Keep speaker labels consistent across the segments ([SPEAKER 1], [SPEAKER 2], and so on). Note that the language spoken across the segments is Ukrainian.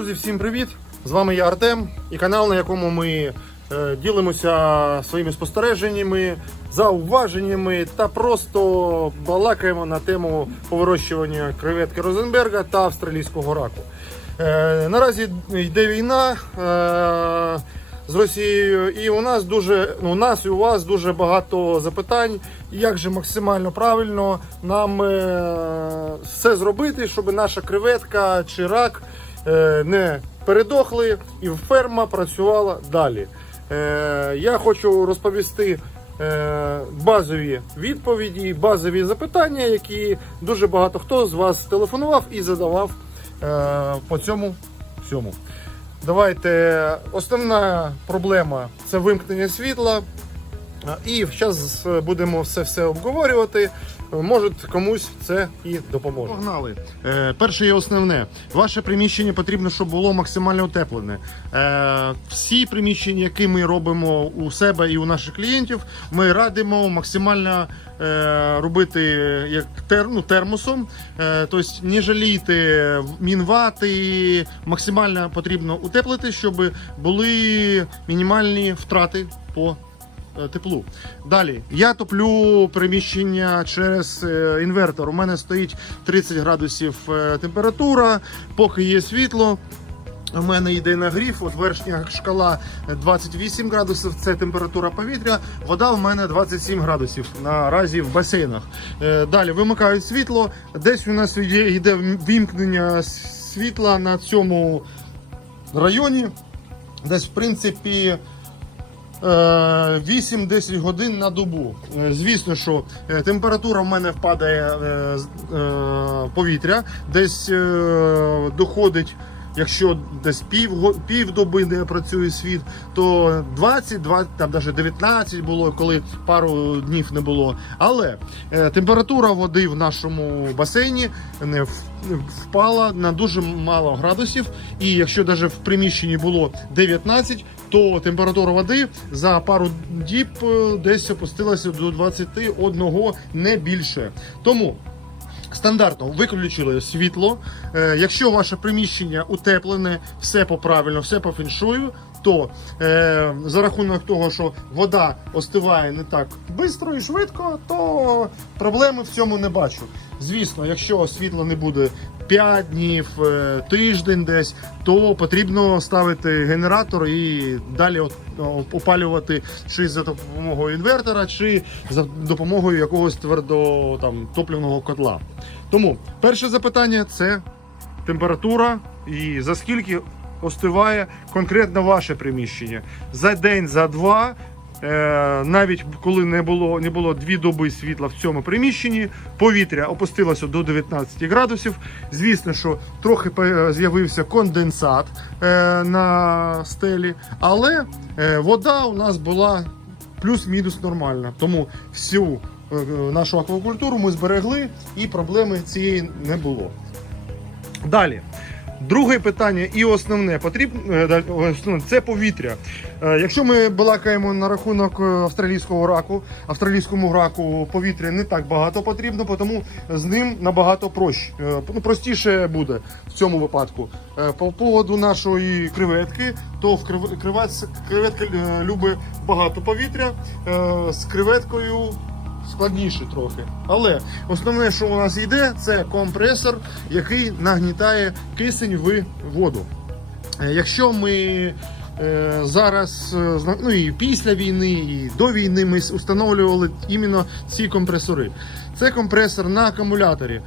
[SPEAKER 1] Друзі, всім привіт! З вами я Артем і канал, на якому ми е, ділимося своїми спостереженнями, зауваженнями та просто балакаємо на тему повирощування креветки Розенберга та австралійського раку. Е, наразі йде війна. Е, з Росією, і у нас дуже у нас і у вас дуже багато запитань, як же максимально правильно нам все зробити, щоб наша креветка чи рак не передохли і ферма працювала далі. Е, я хочу розповісти е, базові відповіді, базові запитання, які дуже багато хто з вас телефонував і задавав е, по цьому всьому. Давайте основна проблема це вимкнення світла. І зараз будемо все все обговорювати. Може комусь це і допоможе. Погнали. Е, перше і основне. Ваше приміщення потрібно, щоб було максимально утеплене. Е, всі приміщення, які ми робимо у себе і у наших клієнтів, ми радимо максимально е, робити як тер, ну, термосом. Е, тобто не жалійте мінвати, максимально потрібно утеплити, щоб були мінімальні втрати по теплу. Далі я топлю приміщення через е, інвертор. У мене стоїть 30 градусів е, температура, поки є світло. У мене йде нагрів, от верхня шкала 28 градусів, це температура повітря. Вода в мене 27 градусів наразі в басейнах. Е, Далі вимикають світло. Десь у нас йде вімкнення світла на цьому районі. Десь, в принципі, е, 8-10 годин на добу. Е, Звісно, що е, температура в мене впадає е, е, повітря, десь е, доходить. Якщо десь пів, пів доби не працює світ, то 20, 20 там навіть 19 було, коли пару днів не було. Але е, температура води в нашому басейні не впала на дуже мало градусів. І якщо навіть в приміщенні було 19, то температура води за пару діб е, десь опустилася до 21, не більше. Тому Стандартно виключили світло. Е, якщо ваше приміщення утеплене, все по правильно, все по феншую, то е, за рахунок того, що вода остиває не так швидко і швидко, то проблеми в цьому не бачу. Звісно, якщо світла не буде 5 днів, е, тиждень десь, то потрібно ставити генератор і далі опалювати чи за допомогою інвертора, чи за допомогою якогось твердо там топливного котла. Тому перше запитання це температура і за скільки остиває конкретно ваше приміщення. За день, за два. Е, Навіть коли не було не було дві доби світла в цьому приміщенні, повітря опустилося до 19 градусів. Звісно, що трохи з'явився конденсат е, на стелі, але е, вода у нас була плюс-мінус нормальна. Тому всю е, нашу аквакультуру ми зберегли і проблеми цієї не було. Далі. Друге питання і основне потрібно е, основне, це повітря. Е, Якщо ми балакаємо на рахунок е, австралійського раку, австралійському раку повітря не так багато потрібно, тому з ним набагато проще, е, ну, простіше буде в цьому випадку. Е, По поводу нашої креветки, то в креветка е, любить багато повітря е, з креветкою складніше трохи. Але основне, що у нас йде, це компресор, який нагнітає кисень в воду. Е, Якщо ми е, зараз, е, ну і після війни, і до війни ми встановлювали іменно ці компресори. Це компресор на акумуляторі.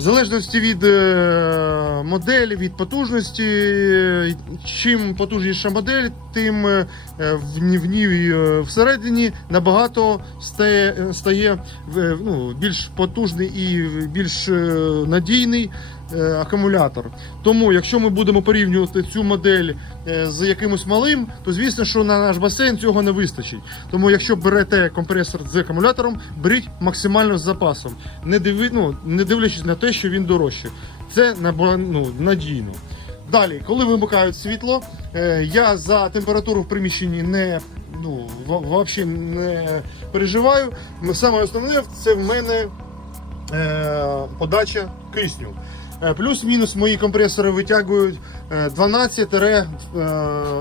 [SPEAKER 1] В залежності від е, моделі, від потужності, е, чим потужніша модель, тим е, в ній, всередині набагато стає, стає ну, більш потужний і більш надійний акумулятор. Тому, якщо ми будемо порівнювати цю модель е, з якимось малим, то звісно, що на наш басейн цього не вистачить. Тому, якщо берете компресор з акумулятором, беріть максимально з запасом, не, диви, ну, не дивлячись на те, що він дорожче. Це ну, надійно. Далі, коли вимикають світло, е, я за температуру в приміщенні не ну, взагалі не переживаю. Саме основне це в мене е, подача кисню. Е, Плюс-мінус мої компресори витягують е, 12 е,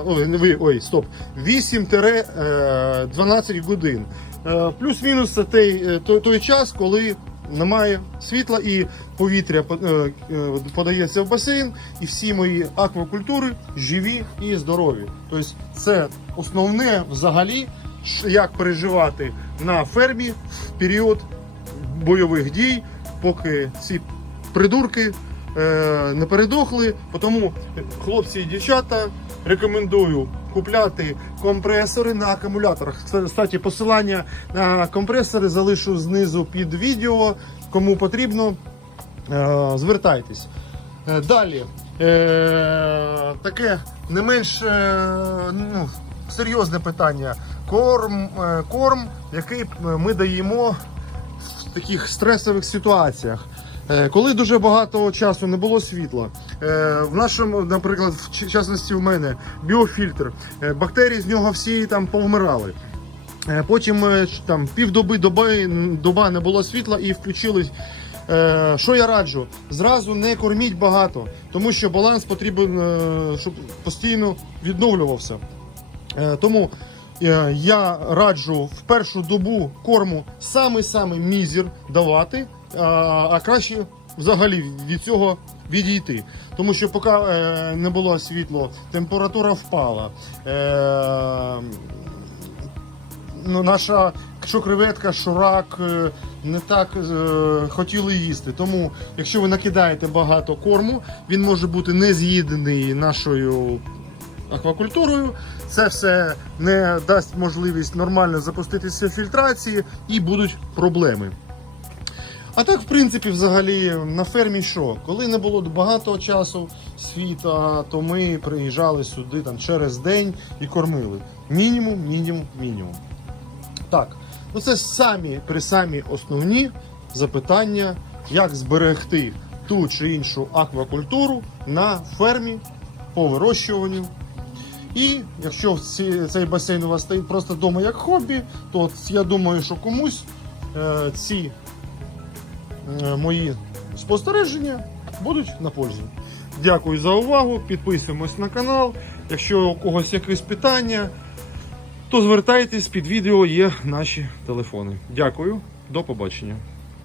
[SPEAKER 1] ой, ой, стоп, 8-12 годин. Е, Плюс-мінус це той, е, той, той час, коли немає світла і повітря по- е, е, подається в басейн, і всі мої аквакультури живі і здорові. Тобто це основне взагалі, як переживати на фермі в період бойових дій, поки ці придурки е, не передохли. Тому хлопці і дівчата рекомендую купляти компресори на акумуляторах. Кстати, посилання на компресори залишу знизу під відео. Кому потрібно, е, звертайтесь. Е, Далі. Е, таке не менш ну, серйозне питання. Корм, корм, який ми даємо в таких стресових ситуаціях. Е, Коли дуже багато часу не було світла, е, в нашому, наприклад, в частності в мене біофільтр, е, бактерії з нього всі там повмирали. Потім там півдоби доби, доба не було світла і включились. Що я раджу? Зразу не корміть багато, тому що баланс потрібен, щоб постійно відновлювався. Тому я раджу в першу добу корму самий-самий мізер давати, а, краще взагалі від цього відійти. Тому що поки е, не було світло, температура впала. Е, ну, наша що креветка, що рак е, не так хотіли їсти. Тому, якщо ви накидаєте багато корму, він може бути не з'їдений нашою аквакультурою. Це все не дасть можливість нормально запуститися фільтрації і будуть проблеми. А так, в принципі, взагалі на фермі що? Коли не було багато часу світа, то ми приїжджали сюди там через день і кормили. Мінімум, мінімум, мінімум. Так, ну це самі при самі основні запитання, як зберегти ту чи іншу аквакультуру на фермі по вирощуванню. І якщо цей басейн у вас стоїть просто вдома як хобі, то я думаю, що комусь е, ці мої спостереження будуть на пользу. Дякую за увагу. Підписуємось на канал. Якщо у когось якісь питання, то звертайтесь під відео є наші телефони. Дякую, до побачення.